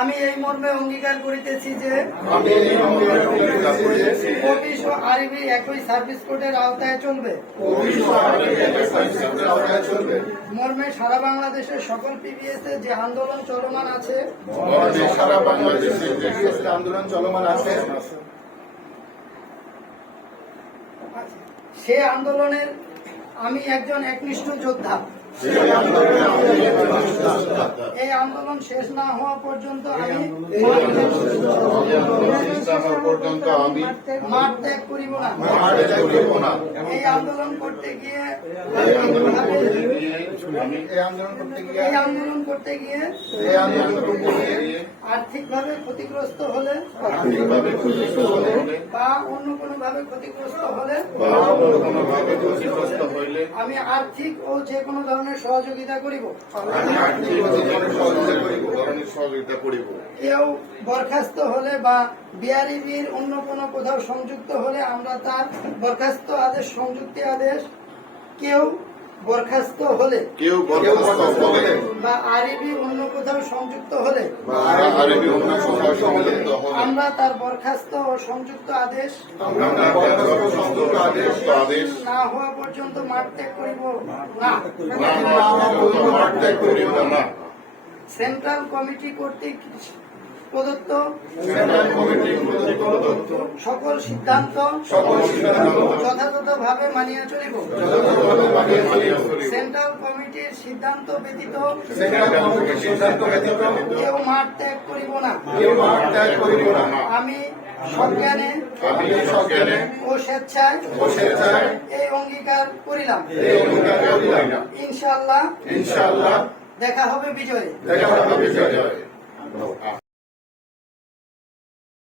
আমি এই মর্মে অঙ্গীকার করিতেছি যে অফিস ও আরবি একই সার্ভিস কোডের আওতায় চলবে। মর্মে সারা বাংলাদেশের সকল পিবিএস এ যে আন্দোলন চলমান আছে সে আন্দোলনের আমি একজন একনিষ্ঠ যোদ্ধা। এই আন্দোলন শেষ না হওয়া পর্যন্ত আমি মাঠ ত্যাগ করিব না। এই আন্দোলন করতে গিয়ে আর্থিকভাবে ক্ষতিগ্রস্ত হলে বা অন্য কোনো ভাবে ক্ষতিগ্রস্ত হলে আমি আর্থিক ও যে কোনো ধরনের সহযোগিতা করিব। কেউ বরখাস্ত হলে বা বিআরইবির অন্য কোনো কোথাও সংযুক্ত হলে আমরা তার বরখাস্ত আদেশ সংযুক্তি আদেশ, কেউ বরখাস্ত হলে বা আরবি অন্য কোথাও সংযুক্ত হলে আমরা তার বরখাস্ত ও সংযুক্ত আদেশ না হওয়া পর্যন্ত মাঠ ত্যাগ করিব না। সেন্ট্রাল কমিটি কর্তৃক প্রদত্ত সকল সিদ্ধান্ত যথাযথভাবে মানিয়া চলিব। সেন্ট্রাল কমিটির সিদ্ধান্ত ব্যতীত কেউ মাঠ ত্যাগ করিব না। আমি সজ্ঞানে ও স্বেচ্ছায় এই অঙ্গীকার করিলাম। ইনশাআল্লাহ দেখা হবে বিজয়ে।